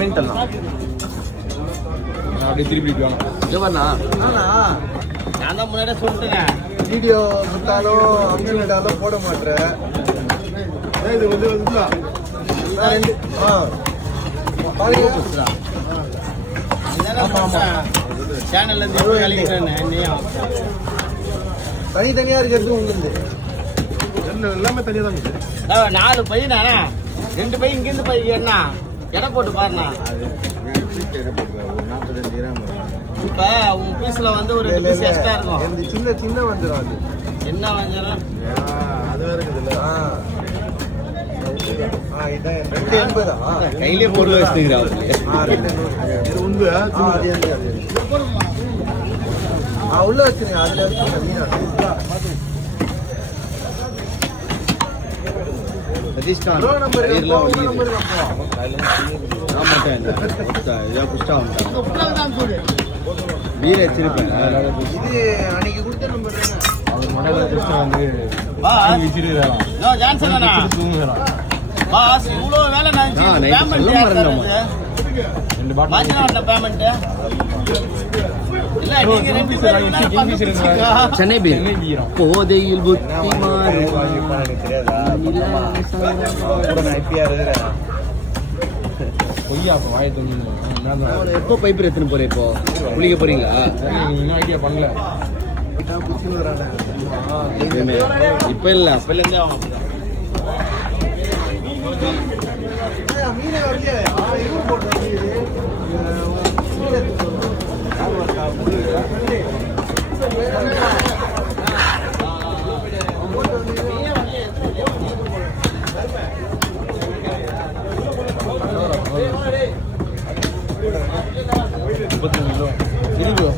மீன் தரலாம் அப்படியே திருப்பி வாங்க இல்லைண்ணா நான் தான் முன்னாடியே சொல்லிட்டேன் வீடியோ கொடுத்தாலும் அம்மிட்டாலும் போட மாட்டேன் இது வந்து சேனல்ல இருந்து கழிக்கிறேன் தனித்தனியா இருக்கிறது உங்களுக்கு எல்லாமே தனியா தான் 4 பை நானே 2 பை இங்கிருந்து பை என்ன எடை போட்டு பாருண்ணா இப்ப உங்க பீஸ்ல வந்து ஒரு 2 பீஸ் எக்ஸ்ட்ரா இருக்கும் சின்ன சின்ன வந்துடும் அது என்ன வஞ்சிரும் அது வேற இருக்குதுல்ல கையிலே போட்டு வச்சுக்கிறா உள்ள வச்சுருங்க அதுல வீர வச்சிருப்பேன் இது அன்னைக்கு கொடுத்த நம்பர் அவர் மடல வந்து பாஸ் இவ்வளவு வேலை நான் பேமெண்ட் ரெண்டு பாட்டில் பேமெண்ட் இல்ல நீங்க சென்னை போதையில் புத்தி பொய்யா எப்போ பைப் எத்தனை போறேன் இப்போ குளிக்க போறீங்களா இன்னும் ஐடியா பண்ணல இப்ப இல்ல அப்பல இருந்தே அவங்க $35 கிலோ